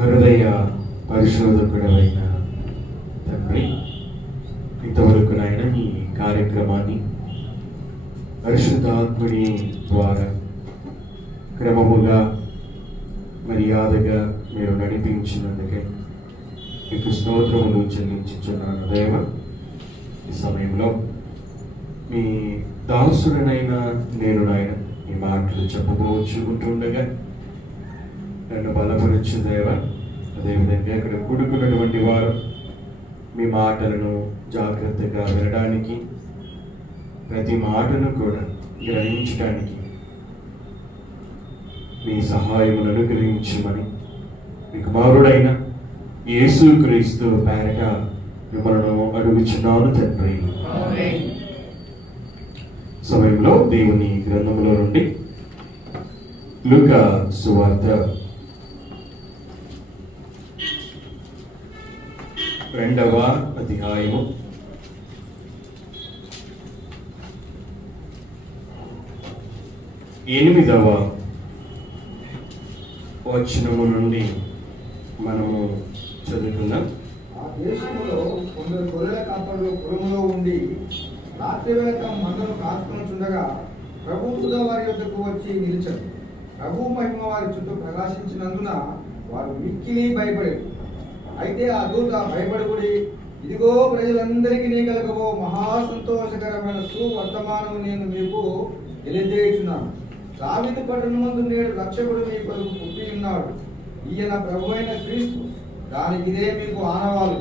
హృదయ పరిశోధకుడైన తండ్రి, ఇంతవరకు నాయన ఈ కార్యక్రమాన్ని పరిశుద్ధాత్ముడి ద్వారా క్రమముగా మర్యాదగా మీరు నడిపించినందుకే మీకు స్తోత్రములు చెల్లించుచున్నాను దేవ. ఈ సమయంలో మీ దాసుడనైనా నేను నాయన ఈ మాటలు చెప్పబోచుకుంటుండగా నన్ను బలపరచు దేవ. అదేవిధంగా ఇక్కడ కూడుకున్నటువంటి వారు మీ మాటలను జాగ్రత్తగా వినడానికి, ప్రతి మాటను కూడా గ్రహించడానికి మీ సహాయమును అనుగ్రహించమని మీ కుమారుడైన యేసుక్రీస్తు పేరట మిమ్మల్ని అడుగుచున్నాను తండ్రి. సమయంలో దేవుని గ్రంథంలో నుండి లూకా సువార్త 2వ అధ్యాయము 8వ వచనము నుండి మనము చదువుకుందాం. ఆ దేశంలో కొందరు గొర్రెల కాపరులు పురములో ఉండి రాత్రివేళ మందను కాచుకొనుచుండగా ప్రభువు దూత వారి యొద్దకు వచ్చి నిలిచారు. ప్రభువు మహిమ వారి చుట్టూ ప్రకాశించినందున వారు మిక్కిలి భయపడారు. అయితే ఆ దూత భయపడకుడి, ఇదిగో ప్రజలందరికీ కలగబో మహా సంతోషకరమైన సువర్తమానము నేను మీకు తెలియజేయుచున్నాను. దావీదు పట్టణమందు నేడు రక్షకుడు మీ కొరకు పుట్టి ఉన్నాడు. ఈయన ప్రభు అయిన క్రీస్తు. దానికి ఇదే మీకు ఆనవాలు.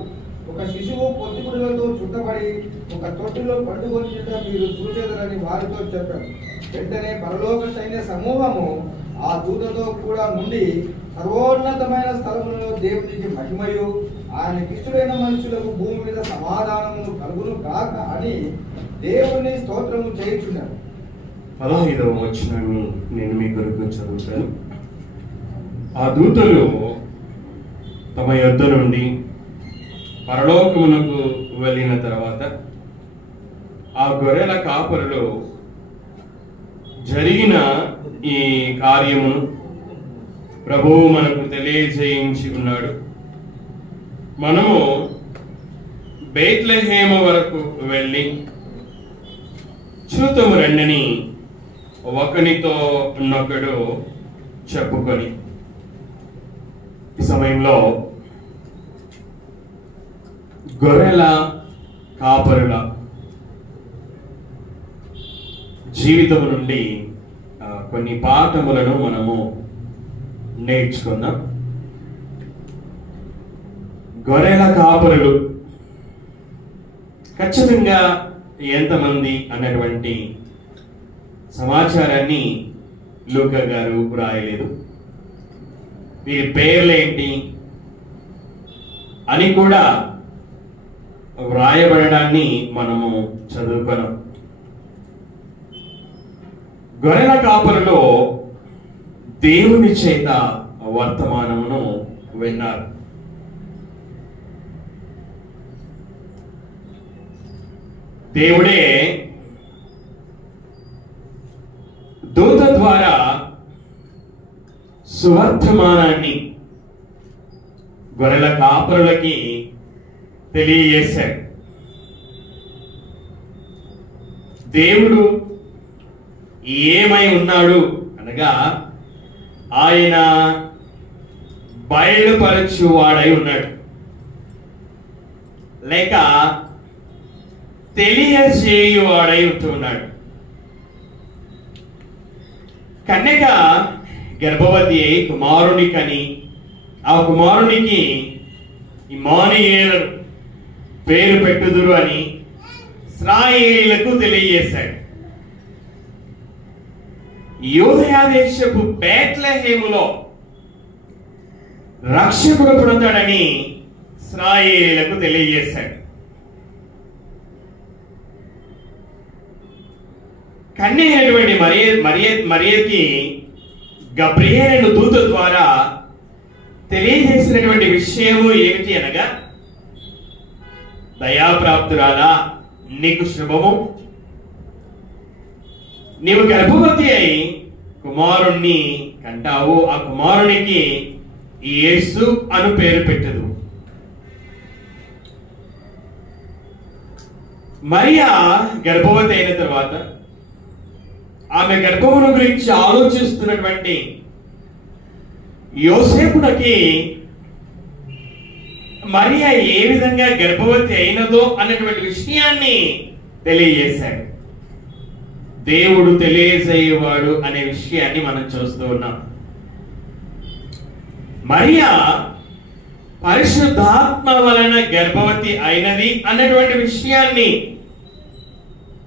ఒక శిశువు పొత్తిగుడులతో చుట్టబడి ఒక తొట్టిలో పండుకొని మీరు చూసేదరని వారితో చెప్పారు. వెంటనే పరలోక సైన్య సమూహము ఆ దూతతో కూడా నుండి సర్వోన్నతమైన స్థలములలో దేవునికి మహిమయు ఆయన ఇష్టమైన మనుషులకు భూమి మీద సమాధానమును కలుగును కాక అని దేవుని స్తోత్రము చేయుచున్నారు. 15వ వచనాన్ని నేను మీ కొరకు చదువుతాను. ఆ దూతలు తమ యొద్ద నుండి పరలోకమునకు వెళ్ళిన తర్వాత ఆ గొర్రెల కాపరులు జరిగిన ఈ కార్యమును ప్రభువు మనకు తెలియజేయించి ఉన్నాడు. మనము బేత్లెహేము వరకు వెళ్ళి చూతము రండని ఒకనితో ఉన్నొకడు చెప్పుకొని, ఈ సమయంలో గొర్రెల కాపరుల జీవితం నుండి కొన్ని పాఠములను మనము నేర్చుకుందాం. గొర్రెల కాపరులు ఖచ్చితంగా ఎంతమంది అన్నటువంటి సమాచారాన్ని లూకా గారు రాయలేదు. వీరి పేర్లేంటి అని కూడా వ్రాయబడడాన్ని మనము చదువుకున్నాం. గొర్రెల కాపరులో దేవుని చేత వర్తమానమును విన్నారు. దేవుడే దూత ద్వారా సువర్తమానాన్ని గొర్రెల కాపరులకి తెలియజేశాడు. దేవుడు ఏమై ఉన్నాడు అనగా ఆయన బయలుపరచువాడై ఉన్నాడు, లేక తెలియజేయువాడై ఉంటున్నాడు. కన్యక గర్భవతి అయి కుమారుని కని ఆ కుమారునికి ఇమ్మానుయేలు పేరు పెట్టుదురు అని ఇశ్రాయేలీయులకు తెలియజేశాడు. యూదయ దేశపు బేత్లెహేములో రక్షకుడు పుడతాడని ఇశ్రాయేలీయులకు తెలియజేశాడు. కన్య అయినటువంటి మరియకి గబ్రియేలు దూత ద్వారా తెలియజేసినటువంటి విషయము ఏమిటి అనగా, దయాప్రాప్తురాలా నీకు శుభము, నీవు గర్భవతి అయి కుమారుణ్ణి కంటావు, ఆ కుమారునికి యేసు అను పేరు పెట్టదు. మరియా గర్భవతి అయిన తర్వాత ఆమె గర్భమును గురించి ఆలోచిస్తున్నటువంటి యోసేపునకి మరియా ఏ విధంగా గర్భవతి అయినదో అన్నటువంటి విషయాన్ని తెలియజేశాడు. దేవుడు తెలియజేయవాడు అనే విషయాన్ని మనం చూస్తూ ఉన్నాం. మరియా పరిశుద్ధాత్మ వలన గర్భవతి అయినది అన్నటువంటి విషయాన్ని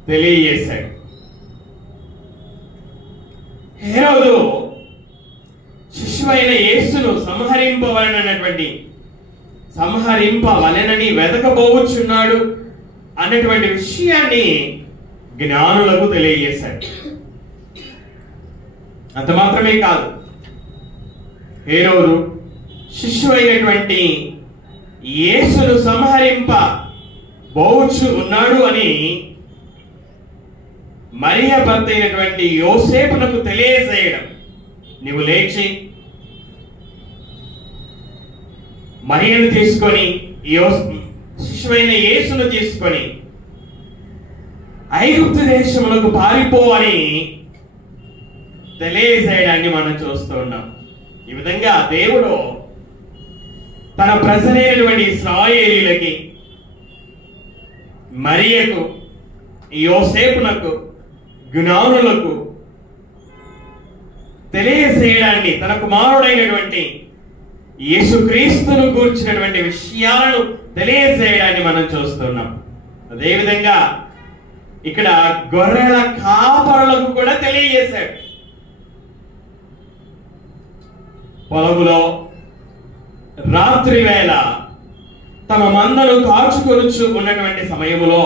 తెలియజేశాడు. హేరోదు శిశువైన యేసును సంహరింపవలెనని వెతకబోచున్నాడు అన్నటువంటి విషయాన్ని జ్ఞానులకు తెలియజేశాడు. అంత మాత్రమే కాదు, హేరోదు శిశువైనటువంటి యేసును సంహరింపబోచు ఉన్నాడు అని మరియ భర్త అయినటువంటి యోసేపునకు తెలియజేయడం. నీవు లేచి మరియను తీసుకొని శిశువైన యేసును తీసుకొని ఐగుప్తు దేశములకు పారిపో అని తెలియజేయడాన్ని మనం చూస్తూ ఉన్నాం. ఈ విధంగా దేవుడు తన ప్రజలైనటువంటి ఇశ్రాయేలీయులకి, మరియకు, యోసేపునకు, జ్ఞానులకు తెలియజేయడాన్ని, తన కుమారుడైనటువంటి యేసుక్రీస్తును గూర్చినటువంటి విషయాలను తెలియజేయడాన్ని మనం చూస్తున్నాం. అదేవిధంగా ఇక్కడ గొర్రెల కాపరులకు కూడా తెలియజేశాడు. పొలములో రాత్రి వేళ తమ మందను కాచుకొనుచు ఉన్నటువంటి సమయములో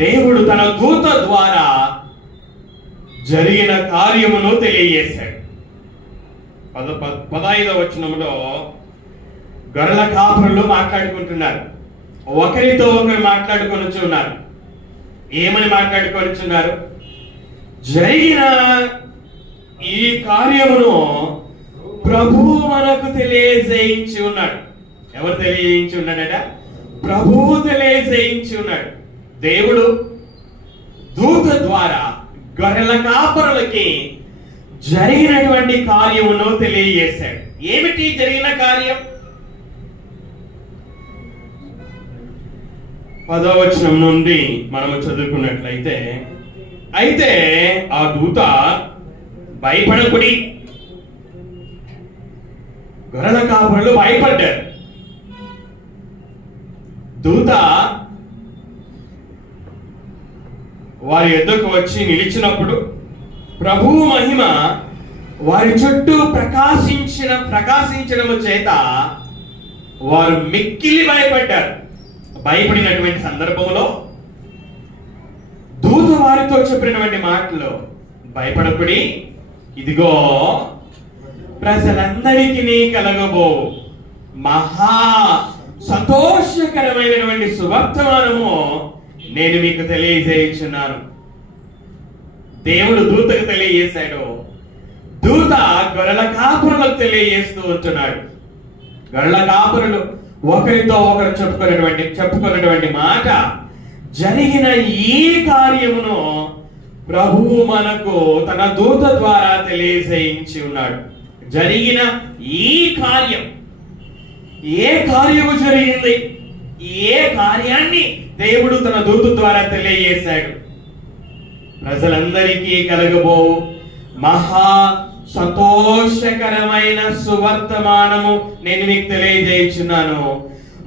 దేవుడు తన దూత ద్వారా జరిగిన కార్యమును తెలియజేశాడు. 15వ వచనంలో గొర్రెల కాపరులు మాట్లాడుకుంటున్నారు. ఒకరితో ఒకరు మాట్లాడుకొనుచున్నారు. ఏమని మాట్లాడుకొనుచున్నారు? జరిగిన ఈ కార్యమును ప్రభువు మనకు తెలియజేయించి ఉన్నాడు. ఎవరు తెలియజేయించి ఉన్నాడట? ప్రభువు తెలియజేయించి ఉన్నాడు. దేవుడు దూత ద్వారా గొర్రెల కాపరులకి జరిగినటువంటి కార్యమును తెలియజేశాడు. ఏమిటి జరిగిన కార్యం? 10వ వచనం నుండి మనము చదువుకున్నట్లయితే, అయితే ఆ దూత భయపడకుడి. గొర్రెల కాపరులు భయపడ్డారు. దూత వారి యొద్దకు వచ్చి నిలిచినప్పుడు ప్రభువు మహిమ వారి చుట్టూ ప్రకాశించడము చేత వారు మిక్కిలి భయపడ్డారు. భయపడినటువంటి సందర్భంలో దూత వారితో చెప్పినటువంటి మాటలు, భయపడకుడి, ఇదిగో ప్రజలందరికీ కలగబో మహా సంతోషకరమైనటువంటి సువర్తమానము నేను మీకు తెలియజేయుచున్నాను. దేవుడు దూతకు తెలియజేశాడు. దూత గొర్రెల కాపురులకు తెలియజేస్తూ ఉంటున్నాడు. గొర్రెల కాపురులు ఒకరితో ఒకరు చెప్పుకున్నటువంటి మాట, జరిగిన ఈ కార్యమును ప్రభువు మనకు తన దూత ద్వారా తెలియజేయించి ఉన్నాడు. జరిగిన ఈ కార్యం, ఏ కార్యము జరిగింది? ఏ కార్యాన్ని దేవుడు తన దూత ద్వారా తెలియజేశాడు? ప్రజలందరికీ కలగబో మహా సంతోషకరమైన సువర్తమానము నేను మీకు తెలియజేయుచున్నాను.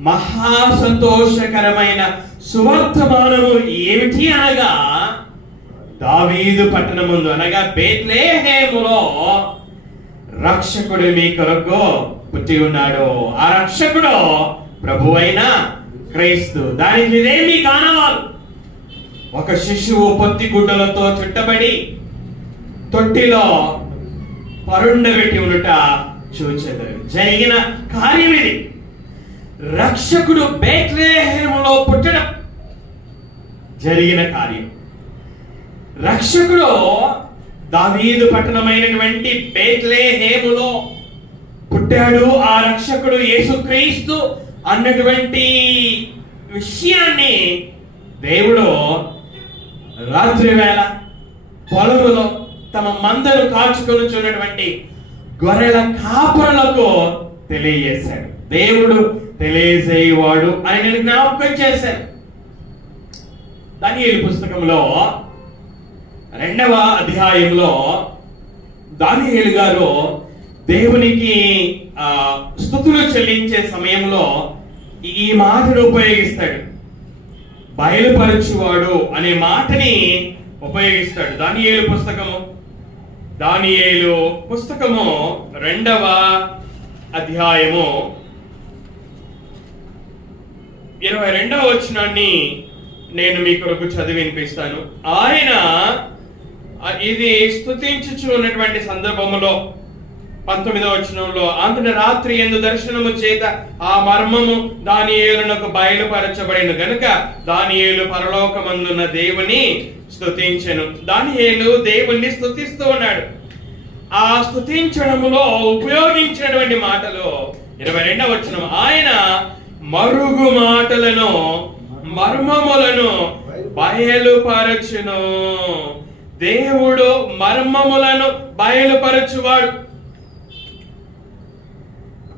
మహా సంతోషకరమైన సువర్తమానము ఏమిటి అనగా, దావీదు పట్టణమందు అనగా బేత్లెహేములో రక్షకుడు మీ కొరకు పుట్టి ఉన్నాడు. ఆ రక్షకుడు ప్రభువైన క్రీస్తు. దానికి ఇదేమి కానవాలు? ఒక శిశువు పొత్తి గుడ్డలతో చుట్టబడి తొట్టిలో పరుండబెట్టి ఉన్నట చూచెదరు. జరిగిన కార్యం ఇది. రక్షకుడు బేత్లెహేములో పుట్టడం జరిగిన కార్యం. రక్షకుడు దావీదు పట్టణమైనటువంటి బేత్లెహేములో పుట్టాడు ఆ రక్షకుడు యేసుక్రీస్తు అన్నటువంటి విషయాన్ని దేవుడు రాత్రి వేళ పొలములో తమ మందను కాచుకొనుచున్నటువంటి గొర్రెల కాపరులకు తెలియజేశాడు. దేవుడు తెలియజేయవాడు అని నేను జ్ఞాపకం చేశాను. దానియేలు పుస్తకంలో 2వ అధ్యాయంలో దానియేలు గారు దేవునికి స్తుతులు చెల్లించే సమయంలో ఈ మాటను ఉపయోగిస్తాడు. బయలుపరచువాడు అనే మాటని ఉపయోగిస్తాడు. దానియేలు పుస్తకము 2వ అధ్యాయము 22వ వచనాన్ని నేను మీ కొరకు చదివి వినిపిస్తాను. ఆయన ఇది స్తుతించుచు ఉన్నటువంటి సందర్భములో 19వ వచనంలో, అంతటి రాత్రి యందు దర్శనము చేత ఆ మర్మము దానియేలునకు బయలుపరచబడిన గనుక దానియేలు పరలోకమందున్న దేవుని స్తుతించెను. దానియేలు దేవుణ్ణి స్తుతిస్తూ ఉన్నాడు. ఆ స్తుతించడములో ఉపయోగించినటువంటి మాటలు 22వ వచనం, ఆయన మరుగు మాటలను మర్మములను బయలుపరచును. దేవుడు మర్మములను బయలుపరచువాడు.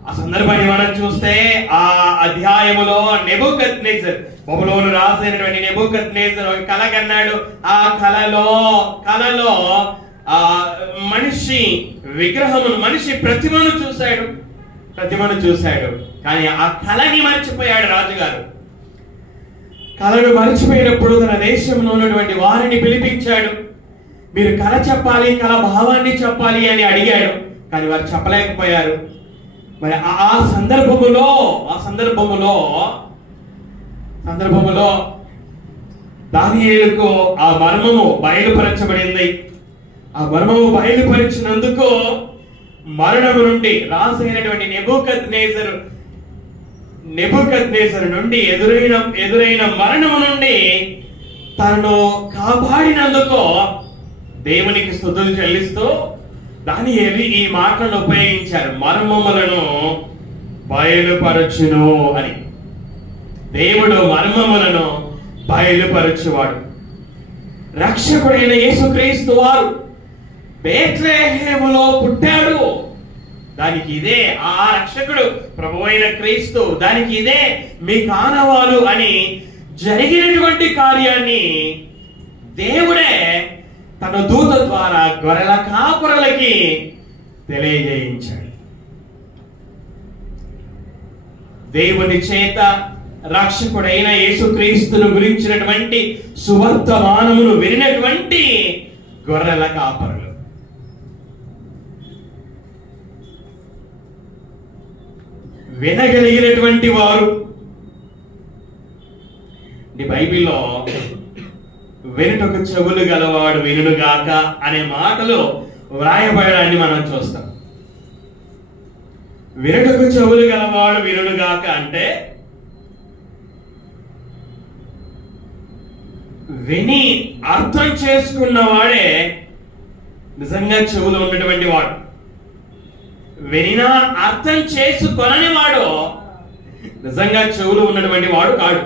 ఆ సందర్భాన్ని మనం చూస్తే ఆ అధ్యాయములో నెబుకద్నెజర్, బబులోను రాజైనటువంటి నెబుకద్నెజర్ ఒక కల కన్నాడు. ఆ కలలో ఆ మనిషి విగ్రహమును, మనిషి ప్రతిమను చూశాడు. కానీ ఆ కళని మర్చిపోయాడు రాజుగారు. కళను మర్చిపోయినప్పుడు తన దేశంలో ఉన్నటువంటి వారిని పిలిపించాడు. మీరు కళ చెప్పాలి, కళ భావాన్ని చెప్పాలి అని అడిగాడు. కానీ వారు చెప్పలేకపోయారు. మరి ఆ సందర్భములో దానియేలుకు ఆ మర్మము బయలుపరచబడింది. ఆ మర్మము బయలుపరిచినందుకు మరణము నుండి రాజైనటువంటి నెబుకద్నెజరు నుండి ఎదురైన మరణము నుండి తనను కాపాడినందుకు దేవునికి స్తుతులు చెల్లిస్తూ దానియేలు ఈ మాటలను ఉపయోగించారు. మర్మములను బయలుపరచును అని. దేవుడు మర్మములను బయలుపరచువాడు. రక్షకుడైన యేసుక్రీస్తు వారు బేత్లెహేములో పుట్టాడు. దానికి ఇదే ఆ రక్షకుడు ప్రభువైన క్రీస్తు, దానికి ఇదే మీ కానవాలు అని జరిగినటువంటి కార్యాన్ని దేవుడే తన దూత ద్వారా గొర్రెల కాపురలకి తెలియజేయించాడు. దేవుని చేత రక్షకుడైన యేసుక్రీస్తును గురించినటువంటి సువర్తమానమును వినినటువంటి గొర్రెల కాపరులు, వినగలిగినటువంటి వారు. బైబిల్లో వెనుటకు చెవులు గలవాడు వినుగాక అనే మాటలు వ్రాయబడడాన్ని మనం చూస్తాం. వినుటకు చెవులు గలవాడు వినుగాక అంటే విని అర్థం చేసుకున్నవాడే నిజంగా చెవులు ఉన్నటువంటి వాడు. వినినా అర్థం చేసుకొనని వాడు నిజంగా చెవులు ఉన్నటువంటి వాడు కాడు.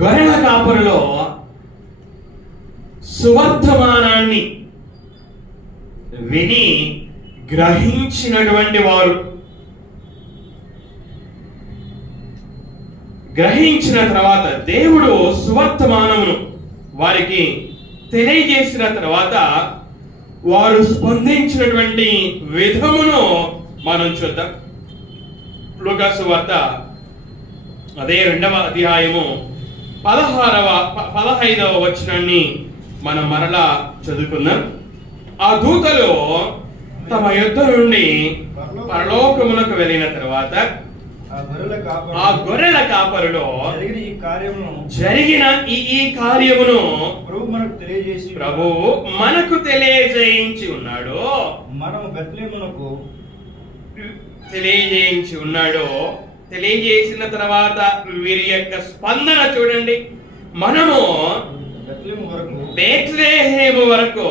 గొర్రెల కాపురలో సువర్తమానాన్ని విని గ్రహించినటువంటి వారు, గ్రహించిన తర్వాత దేవుడు సువర్తమానమును వారికి తెలియజేసిన తర్వాత వారు స్పందించినటువంటి విధమును మనం చూద్దాం. లూకా సువార్త అదే 2వ అధ్యాయము 15వ వచనాన్ని మనం మరలా చదువుకుందాం. ఆ దూతలు తమ యుద్ధ నుండి పరలోకములకు వెళ్ళిన తర్వాత ఆ గొర్రెల కాపరులో జరిగిన ఈ కార్యమును ప్రభువు మనకు తెలియజేయించి ఉన్నాడు. తెలియజేసిన తర్వాత వీరి యొక్క స్పందన చూడండి. మనము బేత్లెహేము వరకు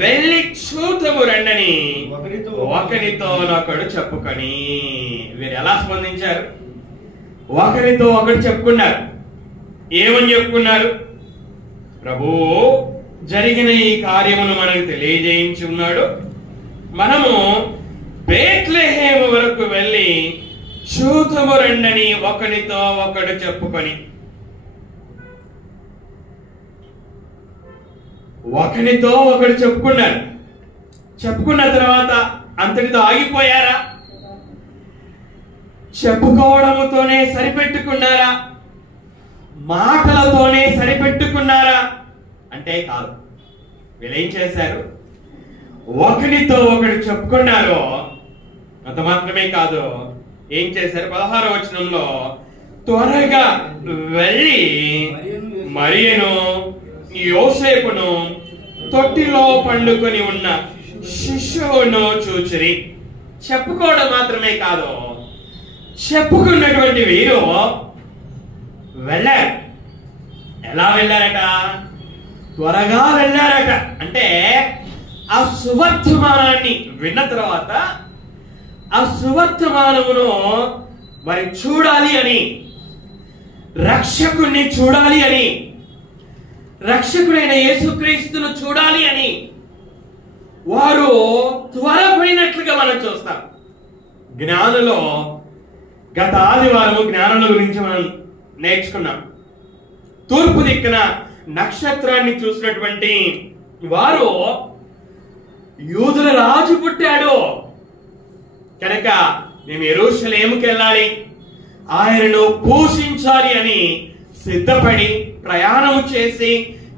వెళ్ళి చూద్దాం చూతము రండని ఒకరితోనొకడు చెప్పుకొని. వీరు ఎలా స్పందించారు? ఒకరితో ఒకడు చెప్పుకున్నారు. ఏమని చెప్పుకున్నారు? ప్రభు జరిగిన ఈ కార్యమును మనకు తెలియజేయించి ఉన్నాడు, మనము బేత్లెహేము వరకు వెళ్ళి చూతము రండని ఒకరితో ఒకడు చెప్పుకొని. ఒకరితో ఒకడు చెప్పుకున్నారు. చెప్పుకున్న తర్వాత అంతటితో ఆగిపోయారా? చెప్పుకోవడంతోనే సరిపెట్టుకున్నారా? మాటలతోనే సరిపెట్టుకున్నారా అంటే కాదు. వీళ్ళేం చేశారు? ఒకరితో ఒకడు చెప్పుకున్నారు. అంత మాత్రమే కాదు, ఏం చేశారు? 16వ వచనంలో త్వరగా వెళ్ళి మరియను యోసేపును తొట్టిలో పండుకొని ఉన్న శిశువును చూచిరి. చెప్పుకోవడం మాత్రమే కాదు, చెప్పుకున్నటువంటి వీరు వెళ్ళారు. ఎలా వెళ్ళారట? త్వరగా వెళ్ళారట. అంటే ఆ సువర్తమానాన్ని విన్న తర్వాత ఆ సువర్తమానమును మరి చూడాలి అని, రక్షకుణ్ణి చూడాలి అని, రక్షకుడైన యేసుక్రీస్తును చూడాలి అని వారు త్వరపడినట్లుగా మనం చూస్తాం. జ్ఞానులో గత ఆదివారము జ్ఞానుల గురించి మనం నేర్చుకున్నాం. తూర్పు దిక్కున నక్షత్రాన్ని చూసినటువంటి వారు యూదుల రాజు పుట్టాడు కనుక మేము యెరూషలేముకి వెళ్ళాలి, ఆయనను పూజించాలి అని సిద్ధపడి ప్రయాణం చేసి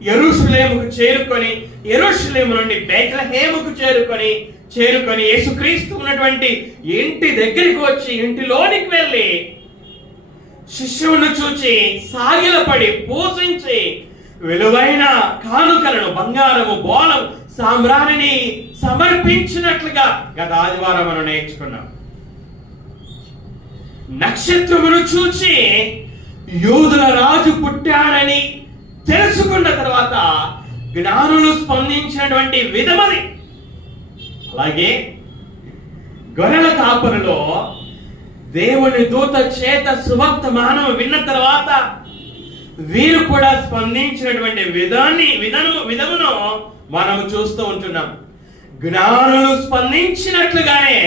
యెరూషలేముకు చేరుకొని, యెరూషలేము నుండి బేత్లెహేముకు చేరుకొని యేసుక్రీస్తు ఉన్నటువంటి ఇంటి దగ్గరికి వచ్చి ఇంటిలోనికి వెళ్ళి శిశువును చూచి సాగిలపడి పూజించి విలువైన కానుకలను, బంగారము, బోళం, సామ్రాణిని సమర్పించినట్లుగా గత ఆదివారం మనం నేర్చుకున్నాం. నక్షత్రమును చూచి యూదుల రాజు పుట్టాడని తెలుసుకున్న తర్వాత జ్ఞానులు స్పందించినటువంటి విధమది. అలాగే గొర్రెల కాపరులో దేవుని దూత చేత సువర్తమానం విన్న తర్వాత వీరు కూడా స్పందించినటువంటి విధమును మనం చూస్తూ ఉంటున్నాం. జ్ఞానులు స్పందించినట్లుగానే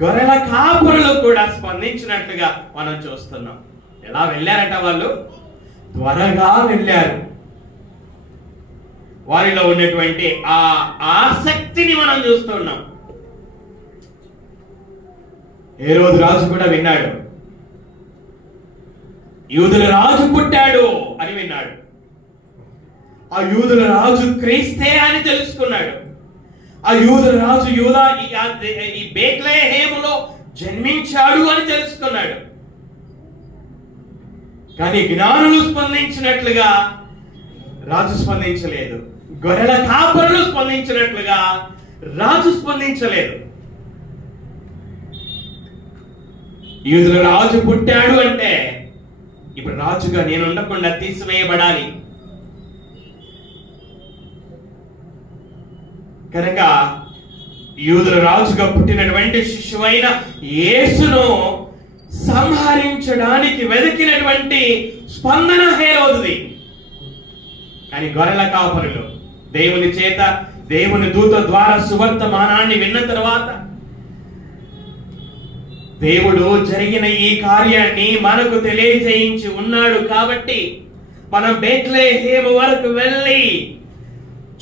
గొర్రెల కాపరులు కూడా స్పందించినట్లుగా మనం చూస్తున్నాం. ఎలా వెళ్ళారట? వాళ్ళు త్వరగా వెళ్ళారు. వారిలో ఉన్నటువంటి ఆ ఆసక్తిని మనం చూస్తున్నాం. హేరోదు రాజు కూడా విన్నాడు, యూదుల రాజు పుట్టాడు అని విన్నాడు. ఆ యూదుల రాజు క్రీస్తే అని తెలుసుకున్నాడు. ఆ యూదుల రాజు ఈ బేత్లెహేములో జన్మించాడు అని తెలుసుకున్నాడు. కానీ జ్ఞానులు స్పందించినట్లుగా రాజు స్పందించలేదు. గొర్రెల కాపరులు స్పందించినట్లుగా రాజు స్పందించలేదు. యూదుల రాజు పుట్టాడు అంటే ఇప్పుడు రాజుగా నేను ఉండకుండా తీసివేయబడాలి కనుక యూదుల రాజుగా పుట్టినటువంటి శిశువైన యేసును సంహరించడానికి వెతికినటువంటి స్పందన హేరోదుది. కానీ గొర్రెల కాపరులు దేవుని చేత, దేవుని దూత ద్వారా సువర్తమానాన్ని విన్న తర్వాత దేవుడు జరిగిన ఈ కార్యాన్ని మనకు తెలియజేయించి ఉన్నాడు కాబట్టి మనం బేత్లెహేము వరకు వెళ్ళి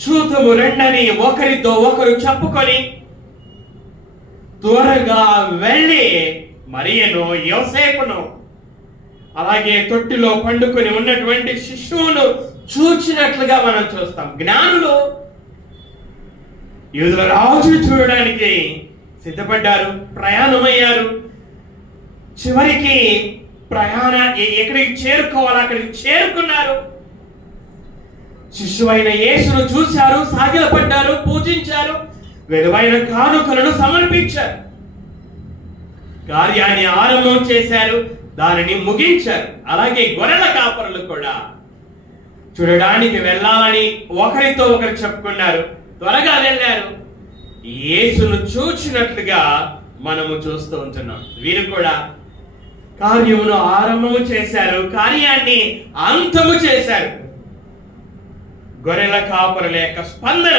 చూతము రెండని ఒకరితో ఒకరు చెప్పుకొని త్వరగా వెళ్ళి మరియను, యోసేపును, అలాగే తొట్టిలో పండుకొని ఉన్నటువంటి శిశువును చూచినట్లుగా మనం చూస్తాం. జ్ఞానులు యూదుల రాజు చూడడానికి సిద్ధపడ్డారు, ప్రయాణమయ్యారు. చివరికి ఎక్కడికి చేరుకోవాలి అక్కడికి చేరుకున్నారు. శిశువైన యేసును చూశారు, సాగిలపడ్డారు, పూజించారు, విలువైన కానుకలను సమర్పించారు, కార్యాన్ని ఆరంభం చేశారు, దానిని ముగించారు. అలాగే గొర్రెల కాపరులు కూడా చూడడానికి వెళ్ళాలని ఒకరితో ఒకరు చెప్పుకున్నారు, త్వరగా వెళ్ళారు. యేసును చూచినట్లుగా మనము చూస్తూ ఉంటున్నాం. వీరు కూడా కార్యమును ఆరంభము చేశారు, కార్యాన్ని అంతము చేశారు. గొర్రెల కాపరుల యొక్క స్పందన,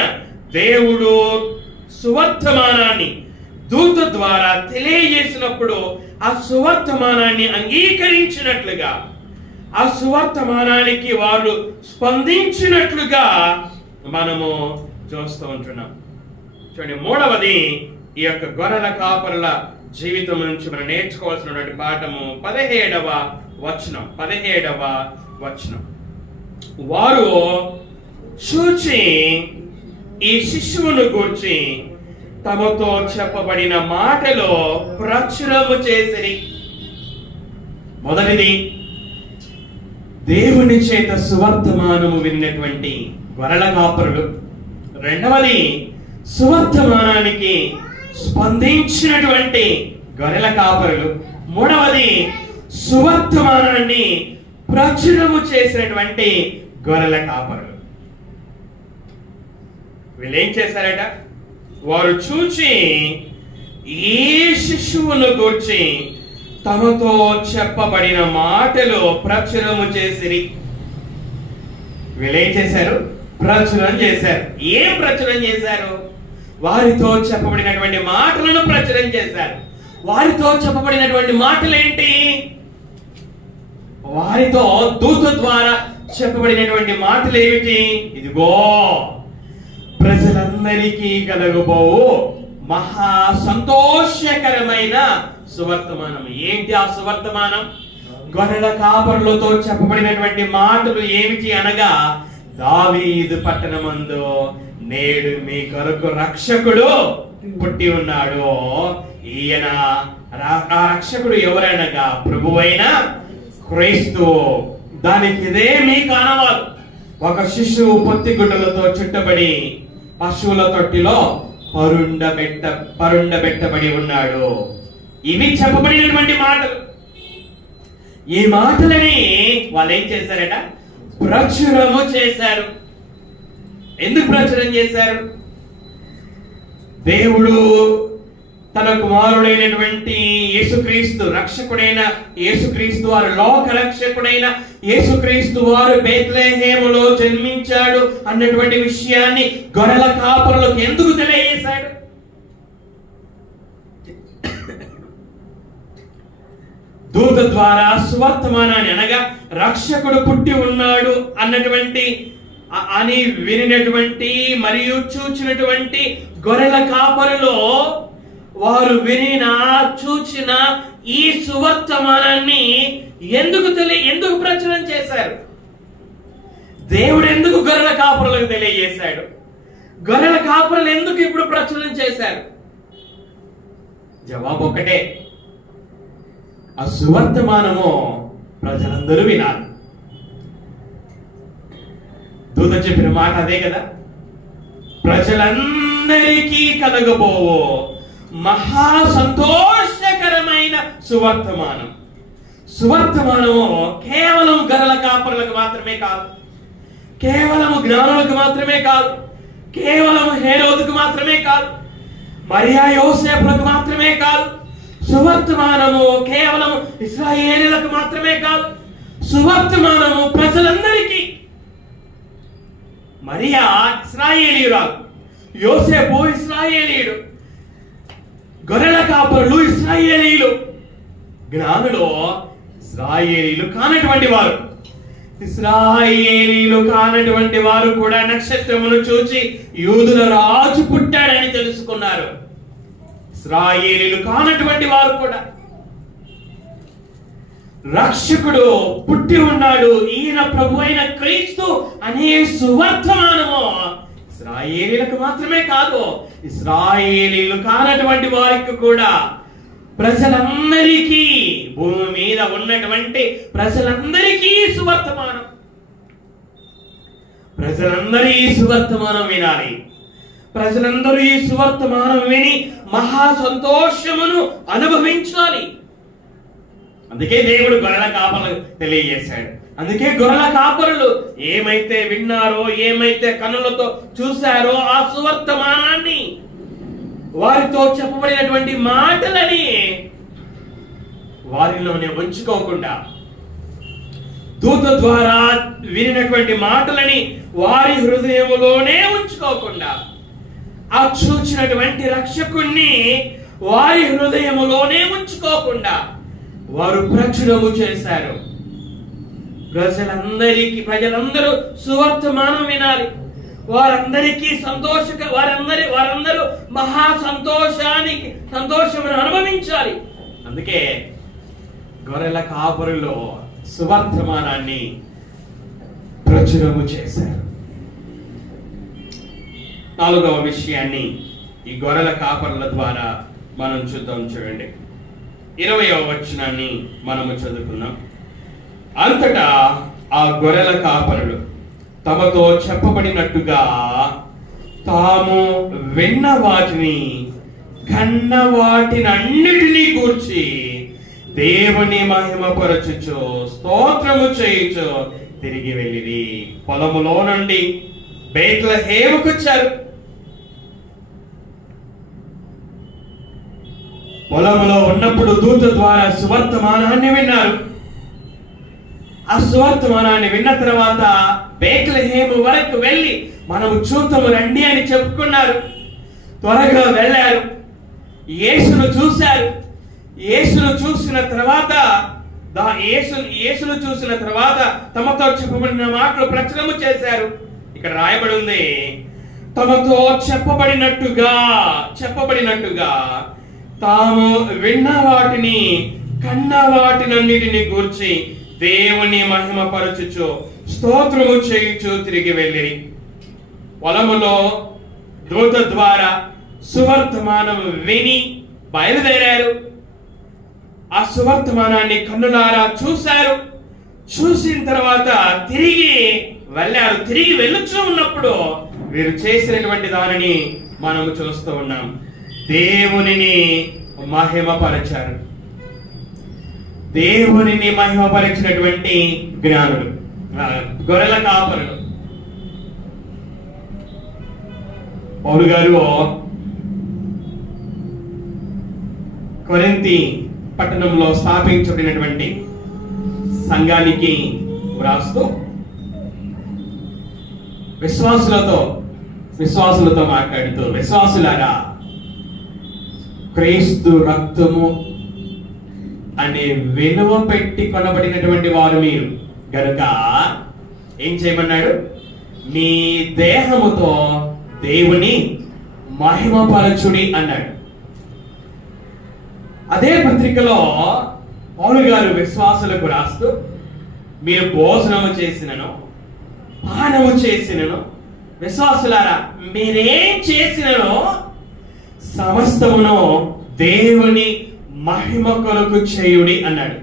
దేవుడు సువర్తమానాన్ని దూత ద్వారా తెలియజేసినప్పుడు ఆ సువర్తమానాన్ని అంగీకరించినట్లుగా, ఆ సువర్తమానానికి వారు స్పందించినట్లుగా మనము చూస్తూ ఉంటున్నాం. చూడండి, మూడవది ఈ యొక్క గొర్రెల కాపరుల జీవితం నుంచి మనం నేర్చుకోవాల్సినటువంటి పాఠము 17వ వచనం. వారు చూచి ఈ శిశువును గూర్చి తమతో చెప్పబడిన మాటలో ప్రచురము చేసిరి. మొదటిది, దేవుని చేత సువర్తమానము విన్నటువంటి గొర్రెల కాపరులు. రెండవది, సువర్తమానానికి స్పందించినటువంటి గొర్రెల కాపరులు. మూడవది, సువర్తమానాన్ని ప్రచురము చేసినటువంటి గొర్రెల కాపరులు. వీళ్ళేం చేశారట? వారు చూచి ఈ శిశువును గూర్చి తమతో చెప్పబడిన మాటలు ప్రచురము చేసిరి. వీళ్ళేం చేశారు? ప్రచురం చేశారు. ఏం ప్రచురం చేశారు? వారితో చెప్పబడినటువంటి మాటలను ప్రచురం చేశారు. వారితో చెప్పబడినటువంటి మాటలు ఏంటి? వారితో దూత ద్వారా చెప్పబడినటువంటి మాటలు ఏమిటి? ఇదిగో ప్రజలందరికీ కలగబోవు మహా సంతోషకరమైన సువర్తమానం. ఏంటి ఆ సువర్తమానం? గొర్రెల కాపరులతో చెప్పబడినటువంటి మాటలు ఏమిటి అనగా, దావీదు పట్టణమందు నేడు మీ కొరకు రక్షకుడు పుట్టి ఉన్నాడు. ఈయన ఆ రక్షకుడు ఎవరనగా ప్రభువైన క్రీస్తు. దానికి ఇదే మీ కానవాలు. ఒక శిశువు పొత్తిగుడ్డలతో చుట్టబడి పశువుల తొట్టిలో పరుండబెట్టబడి ఉన్నాడు. ఇవి చెప్పబడినటువంటి మాటలు. ఈ మాటలని వాళ్ళు ఏం చేశారట? ప్రచురము చేశారు. ఎందుకు ప్రచురం చేశారు? దేవుడు తన కుమారుడైనటువంటి యేసుక్రీస్తు, రక్షకుడైన యేసుక్రీస్తు వారు, లోక రక్షకుడైన యేసుక్రీస్తు వారు బేత్లెహేములో జన్మించాడు అన్నటువంటి విషయాన్ని గొర్రెల కాపరులకు ఎందుకు తెలియజేశాడు? దూత ద్వారా సువర్తమానాన్ని, అనగా రక్షకుడు పుట్టి ఉన్నాడు అన్నటువంటి అని వినినటువంటి మరియు చూచినటువంటి గొర్రెల కాపరులో వారు చూచిన ఈ సువర్తమానాన్ని ఎందుకు ప్రచురం చేశారు? దేవుడు ఎందుకు గొర్రెల కాపరులకు తెలియజేశాడు? గొర్రెల కాపరులు ఎందుకు ఇప్పుడు ప్రచురం చేశారు? జవాబు ఒకటే, ఆ సువర్తమానము ప్రజలందరూ వినాలి. దూత చెప్పిన మాట అదే కదా, ప్రజలందరికీ కలగబోవు మహా సంతోషకరమైన సువర్తమానం. సువర్తమానము కేవలం గొర్రెల కాపరులకు మాత్రమే కాదు, కేవలము జ్ఞానులకు మాత్రమే కాదు, కేవలం హేరోదుకు మాత్రమే కాదు, మరియా యోసేపులకు మాత్రమే కాదు. సువర్తమానము కేవలం ఇశ్రాయేలీయులకు మాత్రమే కాదు, సువర్తమానము ప్రజలందరికీ. మరియా ఇశ్రాయేలీయురాలు, యోసేపు ఇశ్రాయేలీయుడు, గొర్రెల కాపరులు ఇశ్రాయేలీయులు, జ్ఞానులు ఇశ్రాయేలీయులు కానటువంటి వారు. ఇశ్రాయేలీయులు కానటువంటి వారు కూడా నక్షత్రమును చూచి యూదుల రాజు పుట్టాడని తెలుసుకున్నారు. ఇశ్రాయేలీయులు కానటువంటి వారు కూడా రక్షకుడు పుట్టి ఉన్నాడు, ఈయన ప్రభు అయిన క్రీస్తు అనే సువర్తమానము ఇశ్రాయేలీయులకు మాత్రమే కాదు, ఇశ్రాయేలీయులు కానటువంటి వారికి కూడా, ప్రజలందరికీ, భూమి మీద ఉన్నటువంటి ప్రజలందరికీ సువర్తమానం. ప్రజలందరూ ఈ సువర్తమానం వినాలి. ప్రజలందరూ ఈ సువర్తమానం విని మహా సంతోషమును అనుభవించాలి. అందుకే దేవుడు గొర్రెల కాపరులకు తెలియజేశాడు. అందుకే గొర్రెల కాపరులు ఏమైతే విన్నారో, ఏమైతే కన్నులతో చూశారో ఆ సువర్తమానాన్ని వారితో చెప్పబడినటువంటి మాటలని వారిలోనే ఉంచుకోకుండా, దూత ద్వారా వినినటువంటి మాటలని వారి హృదయములోనే ఉంచుకోకుండా, ఆ చూచినటువంటి రక్షకుణ్ణి వారి హృదయములోనే ఉంచుకోకుండా వారు ప్రచురము చేశారు. ప్రజలందరూ సువర్తమానం వినాలి, వారందరికీ వారందరూ మహా సంతోషమును అనుభవించాలి. అందుకే గొర్రెల కాపరులో సువర్తమానాన్ని ప్రచురము చేశారు. 4వ విషయాన్ని ఈ గొర్రెల కాపరుల ద్వారా మనం చూద్దాం. చూడండి, 20వ వచనాన్ని మనము చదువుకుందాం. అంతటా ఆ గొర్రెల కాపరులు తమతో చెప్పబడినట్టుగా తాము విన్న వాటిని కన్న వాటినన్నిటినీ గూర్చి దేవుని మహిమపరచుచు స్తోత్రము చేయుచు తిరిగి వెళ్ళిరి. పొలములో నుండి బేత్లెహేముకు వచ్చారు. పొలంలో ఉన్నప్పుడు దూత ద్వారా సువర్తమానాన్ని విన్నారు. ఆ సువర్తమానాన్ని విన్న తర్వాత బేత్లెహేము వరకు వెళ్ళి మనము చూద్దాము రండి అని చెప్పుకున్నారు. త్వరగా వెళ్ళారు, యేసును చూశారు. యేసును చూసిన తర్వాత తమతో చెప్పబడిన మాటలు ప్రచురము చేశారు. ఇక్కడ రాయబడి ఉంది, తమతో చెప్పబడినట్టుగా తాము విన్న వాటిని కన్న వాటినన్నిటిని గూర్చి దేవుని మహిమపరచుచు స్తోత్రము చేయుచు తిరిగి వెళ్ళిరి. పొలములో దూత ద్వారా సువర్తమానం విని బయలుదేరారు. ఆ సువర్తమానాన్ని కన్నులారా చూశారు. చూసిన తర్వాత తిరిగి వెళ్ళారు. తిరిగి వెళ్ళుచూ ఉన్నప్పుడు వీరు చేసినటువంటి దానిని మనము చూస్తూ ఉన్నాం. దేవునిని మహిమపరచారు. దేవునిని మహిమపరిచినటువంటి జ్ఞానులు, గొర్రెల కాపరులు. పౌలు గారు కొరింథీ పట్టణంలో స్థాపించబడినటువంటి సంఘానికి వ్రాస్తూ విశ్వాసులతో మాట్లాడుతూ, విశ్వాసులారా, క్రీస్తు రక్తము అనే విలువ పెట్టి కొనబడినటువంటి వారు మీరు గనుక ఏం చేయమన్నాడు? మీ దేహముతో దేవుని మహిమపరచుడి అన్నాడు. అదే పత్రికలో పౌలు గారు విశ్వాసులకు రాస్తూ, మీరు భోజనము చేసినను పానము చేసినను, విశ్వాసులారా మీరేం చేసినను సమస్తమును దేవుని మహిమ కొరకు చేయుడి అన్నాడు.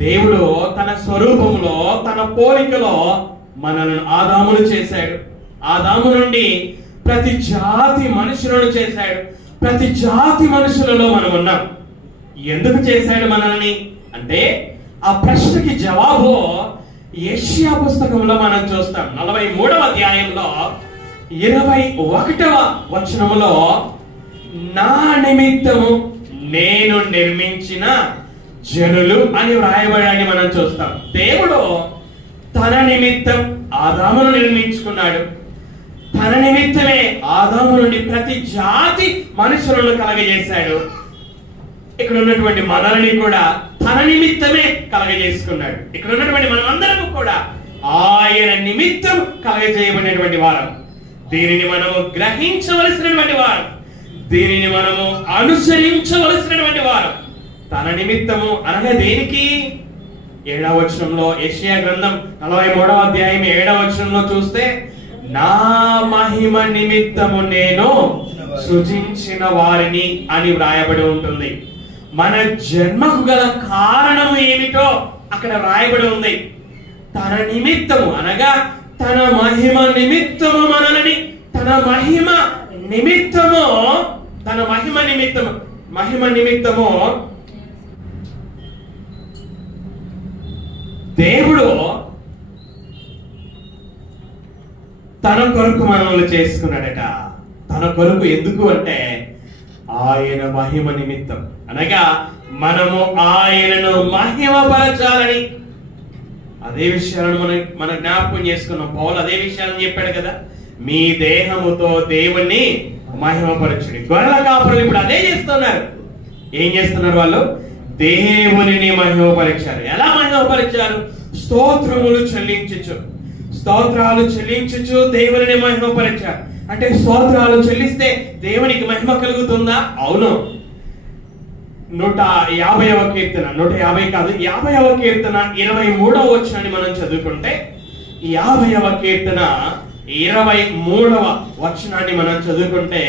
దేవుడు తన స్వరూపంలో తన పోలికలో మనల్ని ఆదామును చేశాడు. ఆదాము నుండి ప్రతి జాతి మనుషులను చేశాడు. ప్రతి జాతి మనుషులలో మనం ఉన్నాం. ఎందుకు చేశాడు మనల్ని అంటే ఆ ప్రశ్నకి జవాబు యెషయా పుస్తకంలో మనం చూస్తాం. 43వ అధ్యాయంలో 21వ వచనములో నా నిమిత్తము నేను నిర్మించిన జనులు అని వ్రాయబడాన్ని మనం చూస్తాం. దేవుడు తన నిమిత్తం ఆదామును నిర్మించుకున్నాడు. తన నిమిత్తమే ఆదాము నుండి ప్రతి జాతి మనుషులను కలగజేశాడు. ఇక్కడ ఉన్నటువంటి మనల్ని కూడా తన నిమిత్తమే కలగజేసుకున్నాడు. ఇక్కడ ఉన్నటువంటి మనం అందరం కూడా ఆయన నిమిత్తం కలగజేయబడినటువంటి వారం. దీనిని మనము గ్రహించవలసినటువంటి వారం, దీనిని మనము అనుసరించవలసినటువంటి వారం. తన నిమిత్తము అనగా దేనికి? 7వ వచనంలో యెషయా గ్రంథం 43వ అధ్యాయం 7వ వచనంలో చూస్తే, నా మహిమ నిమిత్తము నేను సృజించిన వారిని అని వ్రాయబడి ఉంటుంది. మన జన్మకు గల కారణము ఏమిటో అక్కడ వ్రాయబడి ఉంది. తన నిమిత్తము అనగా తన మహిమ నిమిత్తము మనల్ని, తన మహిమ నిమిత్తము దేవుడు తన కొరకు మనల్ని చేసుకున్నాడట. తన కొరకు. ఎందుకు అంటే ఆయన మహిమ నిమిత్తం, అనగా మనము ఆయనను మహిమపరచాలని. అదే విషయాలను మన జ్ఞాపకం చేసుకున్నాం. పౌలు అదే విషయాలను చెప్పాడు కదా, మీ దేహముతో దేవుణ్ణి మహిమపరచుడి. గొర్రెల కాపరులు ఇప్పుడు అదే చేస్తున్నారు. ఏం చేస్తున్నారు వాళ్ళు? దేవునిని మహిమపరిచారు. ఎలా మహిమపరిచారు? స్తోత్రాలు చెల్లించుచు దేవునిని మహిమపరిచారు. అంటే స్తోత్రాలు చెల్లిస్తే దేవునికి మహిమ కలుగుతుందా? అవును. 150వ కీర్తన, 150 కాదు, 50వ కీర్తన 23వ వచనాన్ని మనం చదువుకుంటే, 50వ కీర్తన 23వ వచనాన్ని మనం చదువుకుంటే,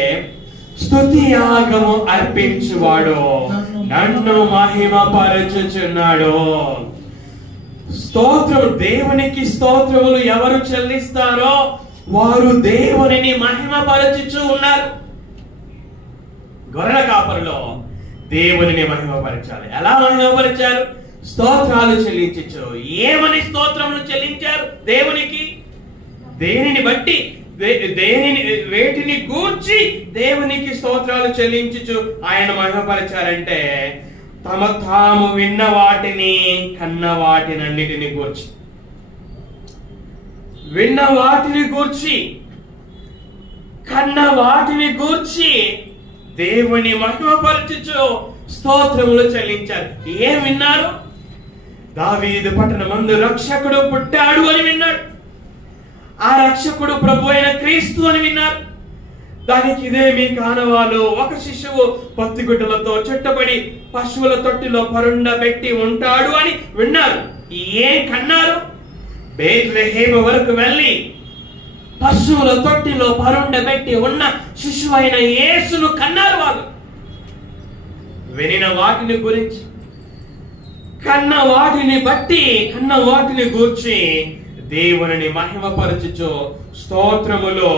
స్తుతి యాగము అర్పించువాడు నన్ను మహిమపరచుచున్నాడు. స్తోత్రము, దేవునికి స్తోత్రములు ఎవరు చెల్లిస్తారో వారు దేవునిని మహిమపరచుచు ఉన్నారు. గొర్రెల కాపరిలో దేవునిని మహిమపరచాలి. ఎలా మహిమపరిచారు? స్తోత్రాలు చెల్లించు. ఏమని స్తోత్రములు చెల్లించారు దేవునికి? దేనిని బట్టి, వేటిని గూర్చి దేవునికి స్తోత్రాలు చెల్లించుచు ఆయన మహిమపరిచారంటే, తాము విన్న వాటిని, కన్న వాటినన్నిటిని గూర్చి, విన్న వాటిని గూర్చి, కన్న వాటిని గూర్చి దేవుని మహిమపరచుచు స్తోత్రములు చెల్లించారు. ఏం విన్నారు? దావీదు పట్టణమందు రక్షకుడు పుట్టాడు అని విన్నాడు. ఆ రక్షకుడు ప్రభు అయిన క్రీస్తు అని విన్నారు. దానికి ఇదేమి కానవాలు, ఒక శిశువు పత్తిగుడ్డలతో చుట్టబడి పశువుల తొట్టిలో పరుండబెట్టి ఉంటాడు అని విన్నారు. ఏం కన్నారు? బేత్లెహేము వరకు వెళ్ళి పశువుల తొట్టిలో పరుండబెట్టి ఉన్న శిశువు అయిన యేసును కన్నారు. వాళ్ళు వినిన వాటిని గురించి, కన్న వాటిని బట్టి, కన్న వాటిని గూర్చి దేవుని మహిమపరచుచు స్తోత్రములు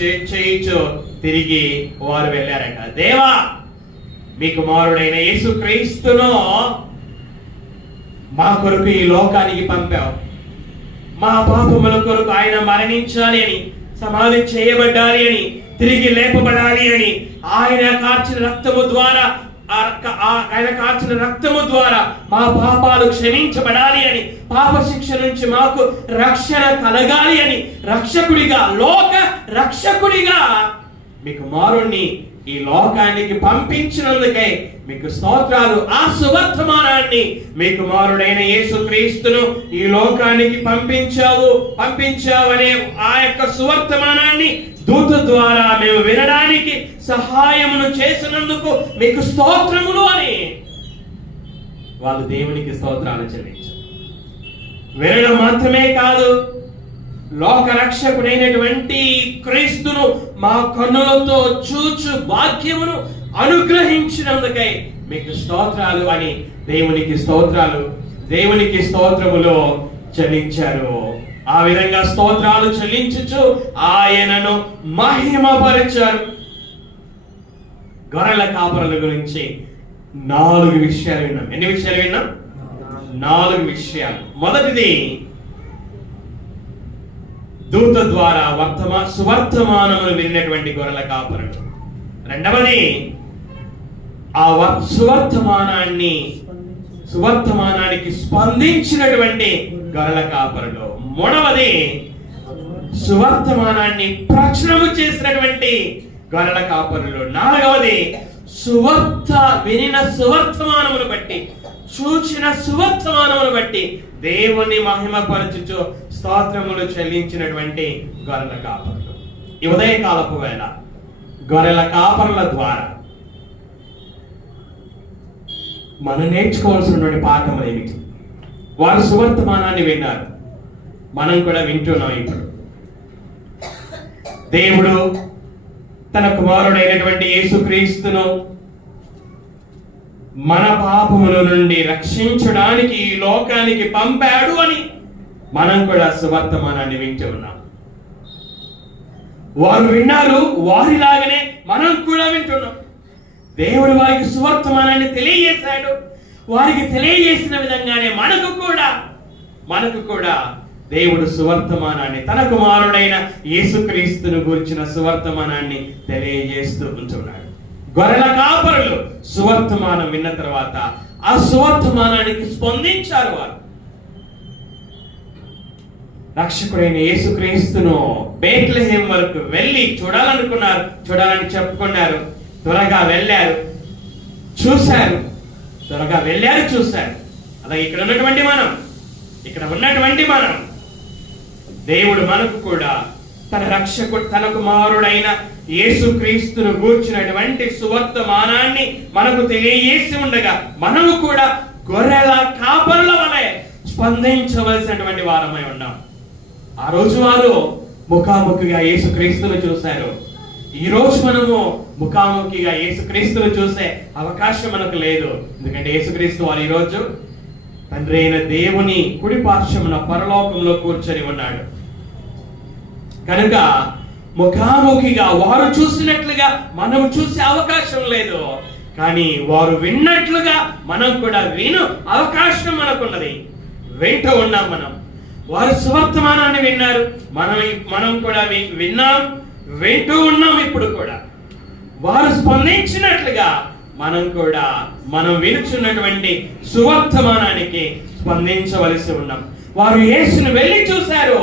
చేయించు తిరిగి వారు వెళ్ళారట. దేవా, మీ కుమారుడైన యేసు క్రీస్తును మా కొరకు ఈ లోకానికి పంపావు. మా పాపముల కొరకు ఆయన మరణించాలి అని, సమాధి చేయబడ్డాలి అని, తిరిగి లేపబడాలి అని, ఆయన కార్చిన రక్తము ద్వారా మా పాపాలు క్షమించబడాలి అని, పాప శిక్ష నుంచి మాకు రక్షణ కలగాలి అని, రక్షకుడిగా, లోక రక్షకుడిగా మీ కుమారుణ్ణి ఈ లోకానికి పంపించినందుకై మీకు స్తోత్రాలు. ఆ సువర్తమానాన్ని, మీ కుమారుడైన యేసు క్రీస్తును ఈ లోకానికి పంపించావనే ఆ యొక్క సువర్తమానాన్ని దూత ద్వారా మేము వినడానికి సహాయమును చేసినందుకు మీకు స్తోత్రములు అని వాళ్ళు దేవునికి స్తోత్రాలు చెల్లించారు. వినడం మాత్రమే కాదు, లోక రక్షకుడైనటువంటి క్రీస్తును మా కన్నులతో చూచు భాగ్యమును అనుగ్రహించినందుకై మీకు స్తోత్రాలు అని దేవునికి స్తోత్రములు చెల్లించారు. ఆ విధంగా స్తోత్రాలు చెల్లించుచు ఆయనను మహిమపరిచారు. గొర్రెల కాపరుల గురించి 4 విషయాలు విన్నాం. ఎన్ని విషయాలు విన్నాం? 4 విషయాలు. మొదటిది, దూత ద్వారా సువర్తమానమును విన్నటువంటి గొర్రెల కాపరులు. రెండవది, ఆ సువర్తమానానికి స్పందించినటువంటి గొర్రెల కాపరులు. మూడవది, సువర్తమానాన్ని ప్రచురము చేసినటువంటి గొర్రెల కాపరులు. నాలుగవది, వినిన సువర్తమానమును బట్టి, చూచిన సువర్తమానమును బట్టి దేవుని మహిమపరచుచు స్తోత్రములు చెల్లించినటువంటి గొర్రెల కాపరులు. ఈ ఉదయకాలపు వేళ గొర్రెల కాపరుల ద్వారా మనం నేర్చుకోవాల్సినటువంటి పాఠం ఏమిటి? వారు సువర్తమానాన్ని విన్నారు, మనం కూడా వింటున్నాం. ఇప్పుడు దేవుడు తన కుమారుడైనటువంటి యేసుక్రీస్తును మన పాపముల నుండి రక్షించడానికి ఈ లోకానికి పంపాడు అని మనం కూడా సువర్తమానాన్ని వింటూ ఉన్నాం. వారు విన్నారు, వారిలాగానే మనం కూడా వింటున్నాం. దేవుడు వారికి సువర్తమానాన్ని తెలియజేశాడు. వారికి తెలియజేసిన విధంగానే మనకు కూడా దేవుడు సువర్తమానాన్ని, తన కుమారుడైన యేసుక్రీస్తును గురించిన సువర్తమానాన్ని తెలియజేస్తూ ఉంటున్నాడు. గొర్రెల కాపరులు సువర్తమానం విన్న తర్వాత ఆ సువర్తమానానికి స్పందించారు. వారు రక్షకుడైన యేసుక్రీస్తును బేత్లెహేం వరకు వెళ్ళి చూడాలనుకున్నారు, చూడాలని చెప్పుకున్నారు. త్వరగా వెళ్ళారు, చూశారు. త్వరగా వెళ్ళారు, చూశారు. అలాగే ఇక్కడ ఉన్నటువంటి మనం దేవుడు మనకు కూడా తన రక్షకుడు, తన కుమారుడైన యేసుక్రీస్తును గూర్చినటువంటి సువర్తమానాన్ని మనకు తెలియజేసి ఉండగా మనము కూడా గొర్రెల కాపరుల వలె స్పందించవలసినటువంటి వారమై ఉన్నాం. ఆ రోజు వారు ముఖాముఖిగా యేసుక్రీస్తును చూశారు. ఈ రోజు మనము ముఖాముఖిగా యేసుక్రీస్తును చూసే అవకాశం మనకు లేదు. ఎందుకంటే యేసుక్రీస్తు వారు ఈ రోజు తండ్రి అయిన దేవుని కుడి పార్శ్వమున పరలోకంలో కూర్చొని ఉన్నాడు. కనుక ముఖాముఖిగా వారు చూసినట్లుగా మనం చూసే అవకాశం లేదు. కానీ వారు విన్నట్లుగా మనం కూడా విను అవకాశం మనకున్నది. వింటూ ఉన్నాం. మనం వారు సువర్తమానాన్ని విన్నారు, మనం కూడా విన్నాం, వింటూ ఉన్నాం. ఇప్పుడు కూడా వారు స్పందించినట్లుగా మనం వినుచున్నటువంటి సువర్తమానానికి స్పందించవలసి ఉన్నాం. వారు యేసును వెళ్ళి చూశారు.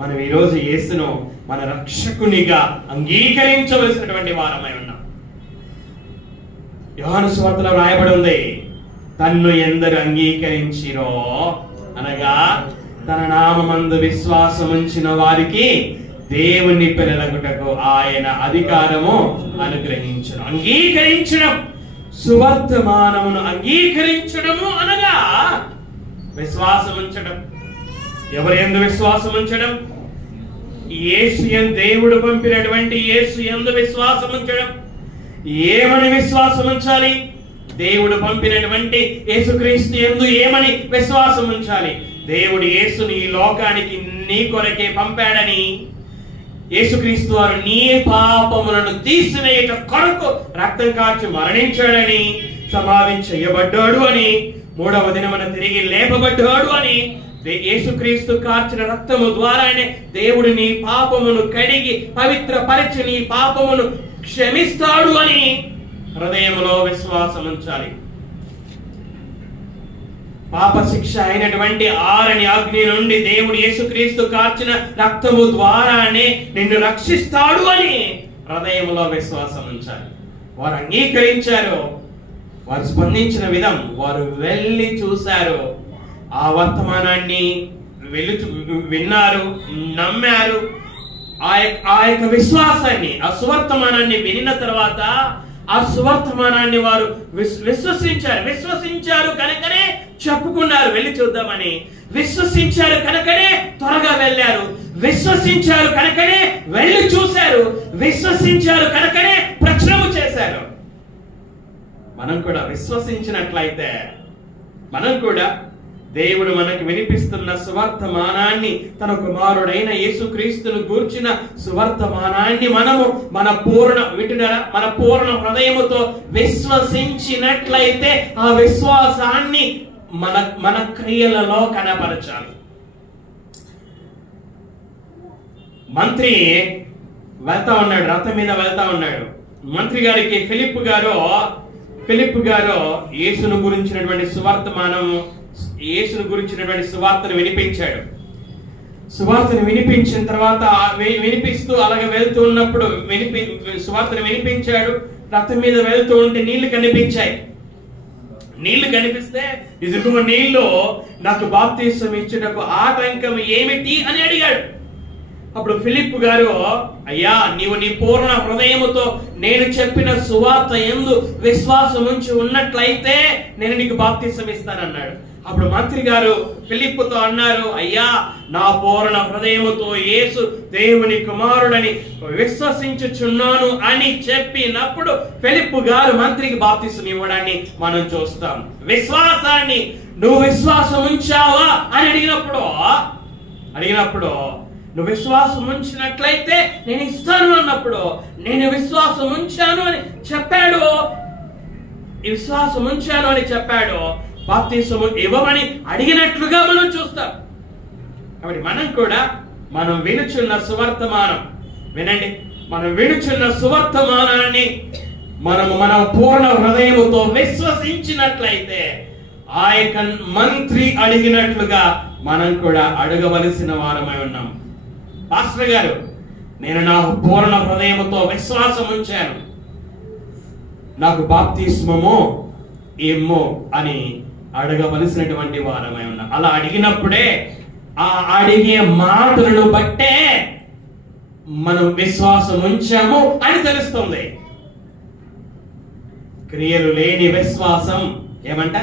మనం ఈరోజు యేసును మన రక్షకునిగా అంగీకరించవలసినటువంటి వారమై ఉన్నాం. యోహాను సువార్తలో రాయబడి ఉంది, తన్ను ఎందరు అంగీకరించిరో అనగా తన నామమందు విశ్వాసముంచిన వారికి దేవుని పిల్లలగుటకు ఆయన అధికారము అనుగ్రహించడం. అంగీకరించడం, సువర్తమానమును అంగీకరించడము అనగా విశ్వాసం ఉంచడం. ఎవరు యందు విశ్వాసం ఉంచడం? యేసు యందు, దేవుడు పంపినటువంటి యేసు యందు విశ్వాసం ఉంచడం. ఏమని విశ్వాసం ఉంచాలి? దేవుడు పంపినటువంటి యేసుక్రీస్తు యందు ఏమని విశ్వాసం ఉంచాలి? దేవుడు యేసుని ఈ లోకానికి నీ కొరకే పంపాడని, యేసుక్రీస్తు వారు నీ పాపములను తీసివేయట కొరకు రక్తం కార్చి మరణించాడని, సమాధి చేయబడ్డాడు అని, మూడవ దినమున తిరిగి లేపబడ్డాడు అని, యేసుక్రీస్తు కార్చిన రక్తము ద్వారానే దేవుడు నీ పాపమును కడిగి పవిత్రపరిచి నీ పాపమును క్షమిస్తాడు అని హృదయంలో విశ్వాసం ఉంచాలి. పాప శిక్ష అయినటువంటి ఆరని అగ్ని నుండి దేవుడు యేసుక్రీస్తు కార్చిన రక్తము ద్వారానే నిన్ను రక్షిస్తాడు అని హృదయంలో విశ్వాసం ఉంచాలి. వారు అంగీకరించారు. వారు స్పందించిన విధం, వారు వెళ్ళి చూశారు. ఆ వర్తమానాన్ని విన్నారు, నమ్మారు. ఆ యొక్క విశ్వాసాన్ని, ఆ సువర్తమానాన్ని వినిన తర్వాత ఆ సువర్తమానాన్ని వారు విశ్వసించారు కనుకనే చెప్పుకున్నారు వెళ్ళి చూద్దామని. విశ్వసించారు కనుకనే త్వరగా వెళ్ళారు. విశ్వసించారు కనుకనే వెళ్ళి చూశారు. విశ్వసించారు కనుకనే ప్రచురము చేశారు. మనం కూడా విశ్వసించినట్లయితే మనం కూడా దేవుడు మనకు వినిపిస్తున్న సువర్తమానాన్ని, తన కుమారుడైన యేసుక్రీస్తును గూర్చిన సువర్తమానాన్ని మనము మన పూర్ణ హృదయముతో విశ్వసించినట్లయితే ఆ విశ్వాసాన్ని మన క్రియలలో కనపరచాలి. మంత్రి వెళ్తా ఉన్నాడు, రథం మీద వెళ్తా ఉన్నాడు. మంత్రి గారికి ఫిలిప్ గారు యేసును గురించినటువంటి సువార్తను వినిపించాడు. సువార్తను వినిపించిన తర్వాత వినిపిస్తూ అలాగే వెళ్తూ ఉన్నప్పుడు సువార్తను వినిపించాడు. రథం మీద వెళ్తూ ఉంటే నీళ్లు కనిపించాయి. నీళ్లు కనిపిస్తే, ఇదిగో నీళ్లు, నాకు బాప్తిసం ఇచ్చుటకు ఆటంకం ఏమిటి అని అడిగాడు. అప్పుడు ఫిలిప్ గారు, అయ్యా, నీవు నీ పూర్ణ హృదయముతో నేను చెప్పిన సువార్త యందు విశ్వాసం ఉంచి ఉన్నట్లయితే నేను నీకు బాప్తిసం ఇస్తానన్నాడు. అప్పుడు మంత్రి గారు ఫిలిప్పుతో అన్నారు, అయ్యా, నా పూర్ణ హృదయముతో యేసు దేవుని కుమారుడని విశ్వసించుచున్నాను అని చెప్పినప్పుడు ఫిలిప్పు గారు మంత్రికి బాప్తిసం ఇవ్వడాన్ని మనం చూస్తాం. విశ్వాసాన్ని, నువ్వు విశ్వాసం ఉంచావా అని అడిగినప్పుడు నువ్వు విశ్వాసం ఉంచినట్లయితే నేను ఇస్తాను అన్నప్పుడు నేను విశ్వాసం ఉంచాను అని చెప్పాడు. విశ్వాసం ఉంచాను అని చెప్పాడు. బాప్తిసము ఇవ్వమని అడిగినట్లుగా మనం చూస్తాం. కాబట్టి మనం వినుచున్న సువర్తమానం వినండి. మనం వినుచున్న సువర్తమానాన్ని మనము మన పూర్ణ హృదయముతో విశ్వసించినట్లయితే ఆ యొక్క మంత్రి అడిగినట్లుగా మనం కూడా అడగవలసిన వారమై ఉన్నాం. పాస్టర్ గారు, నేను నా పూర్ణ హృదయముతో విశ్వాసం ఉంచాను, నాకు బాప్తిస్మము ఏమో అని అడగవలసినటువంటి వారమై ఉన్నాం. అలా అడిగినప్పుడే ఆ అడిగే మాటలను బట్టే మనం విశ్వాసం ఉంచాము అని తెలుస్తుంది. క్రియలు లేని విశ్వాసం ఏమంట?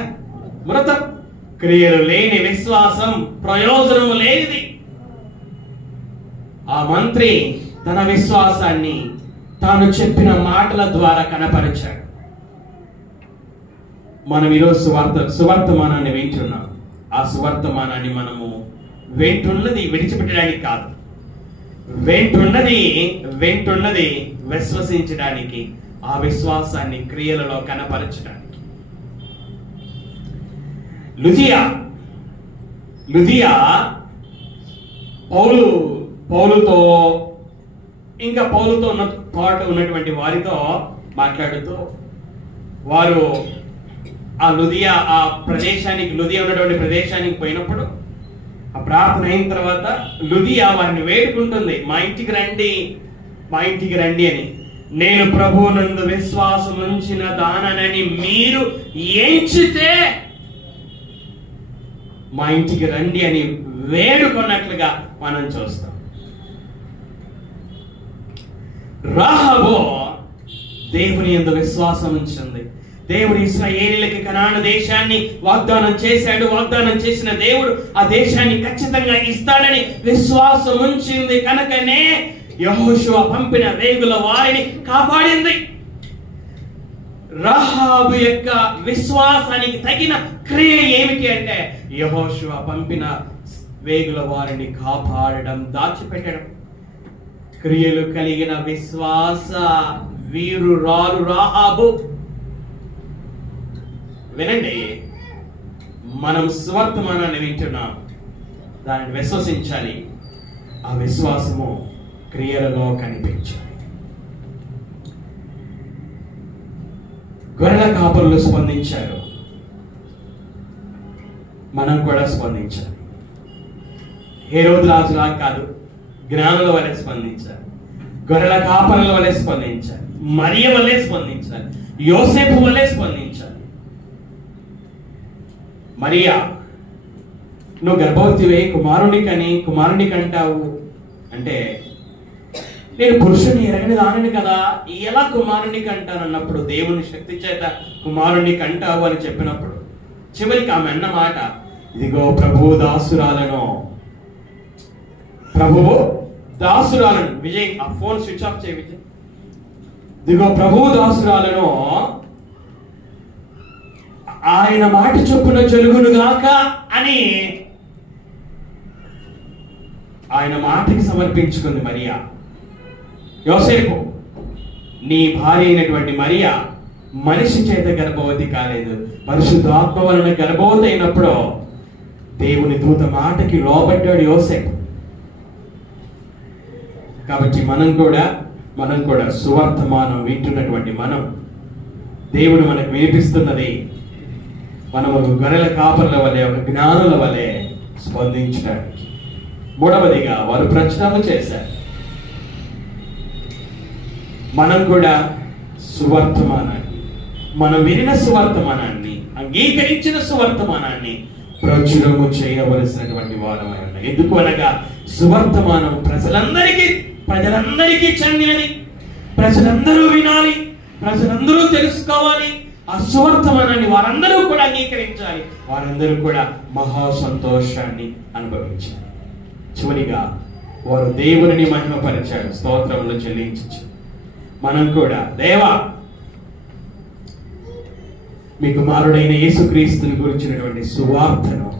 మృతం. క్రియలు లేని విశ్వాసం ప్రయోజనము లేనిది. ఆ మంత్రి తన విశ్వాసాన్ని తాను చెప్పిన మాటల ద్వారా కనపరిచాడు. మనం ఈరోజు సువర్తమానాన్ని వింటున్నాం. ఆ సువర్తమానాన్ని మనము వింటున్నది విడిచిపెట్టడానికి కాదు, వింటున్నది విశ్వసించడానికి, ఆ విశ్వాసాన్ని క్రియలలో కనపరచడానికి. లుదియా పౌలుతో ఇంకా పౌలుతో పాటు ఉన్నటువంటి వారితో మాట్లాడుతూ, వారు ఆ లుదియా ఉన్నటువంటి ప్రదేశానికి పోయినప్పుడు ఆ ప్రార్థన అయిన తర్వాత లుదియా వారిని వేడుకుంటుంది, మా ఇంటికి రండి అని. నేను ప్రభువునందు విశ్వాసం ఉంచిన దానని మీరు ఎంచితే మా ఇంటికి రండి అని వేడుకున్నట్లుగా మనం చూస్తాం. రాహాబు దేవుని యందు విశ్వాసం ఉంచింది. దేవుడు ఇశ్రాయేలీయులకి కనాను దేశాన్ని వాగ్దానం చేశాడు. వాగ్దానం చేసిన దేవుడు ఆ దేశాన్ని ఖచ్చితంగా ఇస్తాడని విశ్వాసం ఉంచింది. కనుకనే యెహోషువ పంపిన వేగుల వారిని కాపాడింది. రాహాబు యొక్క విశ్వాసానికి తగిన క్రియ ఏమిటి అంటే యెహోషువ పంపిన వేగుల వారిని కాపాడడం, దాచిపెట్టడం. క్రియలు కలిగిన విశ్వాస వీరురాలు రాహాబు. వినండి, మనం సువర్తమానాన్ని వింటున్నాం, దానిని విశ్వసించాలి. ఆ విశ్వాసము క్రియలలో కనిపించాలి. గొర్రెల కాపరులు స్పందించారు, మనం కూడా స్పందించాలి. హేరోదు రాజులా కాదు, జ్ఞానుల వలె స్పందించాలి. గొర్రెల కాపరుల వలె స్పందించాలి. మరియ వలె స్పందించాలి. యోసేపు వలె స్పందించాలి. మరియా, నువ్వు గర్భవతివే, కుమారుని కంటావు అంటే, నేను పురుషుని ఎరగని దానిని కదా, ఎలా కుమారుని కంటానన్నప్పుడు, దేవుని శక్తి చేత కుమారుని కంటావు అని చెప్పినప్పుడు చివరికి ఆమె అన్న మాట, ఇదిగో ప్రభువు దాసురాలను. విజయ్, ఆ ఫోన్ స్విచ్ ఆఫ్ చేయ విజయ్. ఇదిగో ప్రభువు దాసురాలను, ఆయన మాట చొప్పున జరుగును గాక అని ఆయన మాటకి సమర్పించుకుంది మరియా. యోసేపు, నీ భార్య అయినటువంటి మరియా మనిషి చేత గర్భవతి కాలేదు, పరిశుద్ధాత్మ వలన గర్భవతి అయినప్పుడు దేవుని దూత మాటకి లోబడ్డాడు యోసేపు. కాబట్టి మనం కూడా సువర్తమానం వింటున్నటువంటి మనం, దేవుడు మనకు వినిపిస్తున్నది, మనము గొర్రెల కాపర్ల వలె, ఒక జ్ఞానుల వలె స్పందించడానికి. మూడవదిగా వారు ప్రచారం చేశారు. మనం కూడా మనం వినిన సువర్తమానాన్ని, అంగీకరించిన సువర్తమానాన్ని ప్రచురము చేయవలసినటువంటి వారమై ఉన్నాయి. ఎందుకు అనగా సువర్తమానం ప్రజలందరికీ చెందినది. ప్రజలందరూ వినాలి, ప్రజలందరూ తెలుసుకోవాలి. ఆ సువర్తమానాన్ని వారందరూ కూడా అంగీకరించాలి. వారందరూ కూడా మహా సంతోషాన్ని అనుభవించాలి. చివరిగా వారు దేవుని మహిమపరిచారు, స్తోత్రములు చెల్లించు. మనం కూడా, దేవా, మీ కుమారుడైన యేసుక్రీస్తుని గురించినటువంటి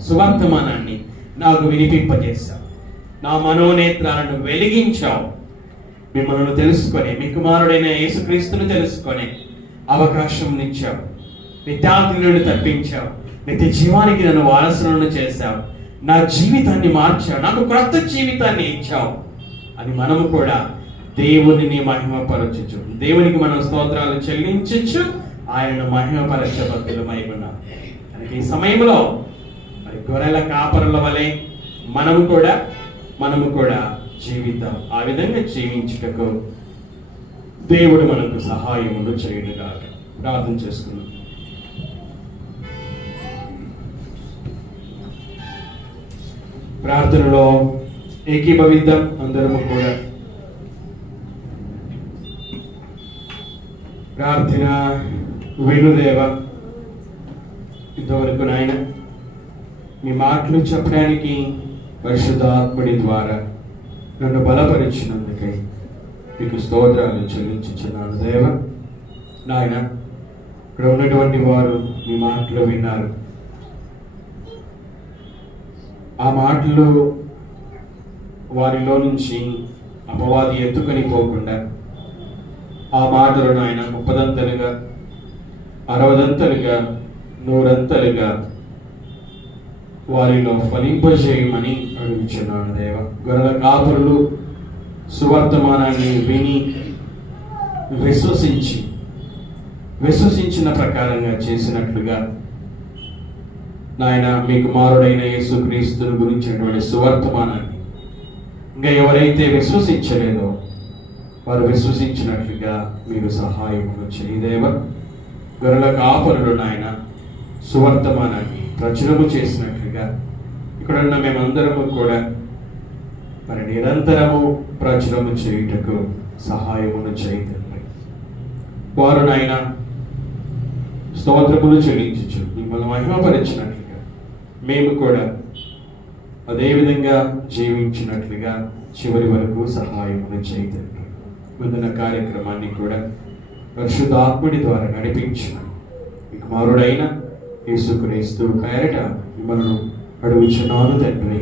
సువర్తమానాన్ని నాకు వినిపింపజేశావు. నా మనోనేత్రాలను వెలిగించావు. మిమ్మల్ని తెలుసుకొని, మీ కుమారుడైన యేసుక్రీస్తుని తెలుసుకొని అవకాశం ఇచ్చావు. నిత్యాగ్ని నుండి తప్పించావు. నిత్య జీవానికి నన్ను వారసులను చేశావు. నా జీవితాన్ని మార్చావు, నాకు క్రొత్త జీవితాన్ని ఇచ్చావు అని మనము కూడా దేవునిని మహిమపరచచ్చు, దేవునికి మనం స్తోత్రాలు చెల్లించచ్చు, ఆయనను మహిమపరచే భక్తులమై ఉన్నాం. కనుక ఈ సమయంలో మరి గొర్రెల కాపరుల వలె మనము కూడా జీవితం ఆ విధంగా జీవించుటకు దేవుడు మనకు సహాయమును చేయునుగాక. ప్రార్థన చేసుకున్నాం. ప్రార్థనలో ఏకీభవిద్దాం అందరము కూడా. ప్రార్థన వినుదేవ, ఇంతవరకు నాయన మీ మాటలు చెప్పడానికి పరిశుద్ధాత్ముడి ద్వారా నన్ను బలపరిచినందుకై మీకు స్తోత్రాలు చెల్లించుచున్నాను దేవ. నాయన ఇక్కడ ఉన్నటువంటి వారు మీ మాటలు విన్నారు, ఆ మాటలు వారిలో నుంచి అపవాది ఎత్తుకొని పోకుండా ఆ మాటలు నాయన 30దంతలుగా 60దంతలుగా 100ంతలుగా వారిలో ఫలింపజేయమని అడుగుచున్నాను దేవ. గొర్రెల కాపరులు సువర్తమానాన్ని విని విశ్వసించిన ప్రకారంగా చేసినట్లుగా నాయన మీ కుమారుడైన యేసుక్రీస్తుని గురించినటువంటి సువర్తమానాన్ని ఇంకా ఎవరైతే విశ్వసించలేదో వారు విశ్వసించినట్లుగా మీరు సహాయమును చేయదేవ. గొర్రెల కాపరులు నాయన సువర్తమానాన్ని ప్రచురము చేసినట్లుగా ఇక్కడున్న మేమందరము కూడా మరి నిరంతరము ప్రచురము చేయుటకు సహాయమును చేయదండి. వారు నాయన స్తోత్రములు చెల్లించు మిమ్మల్ని మహిమపరిచినట్లుగా మేము కూడా అదేవిధంగా జీవించినట్లుగా చివరి వరకు సహాయమును చేయదండి. ముందున్న కార్యక్రమాన్ని కూడా పరిశుద్ధాత్ముడి ద్వారా నడిపించిన మీ కుమారుడైన యేసుక్రీస్తు పేరట మిమ్మల్ని అడుగుచున్నాను తండ్రి.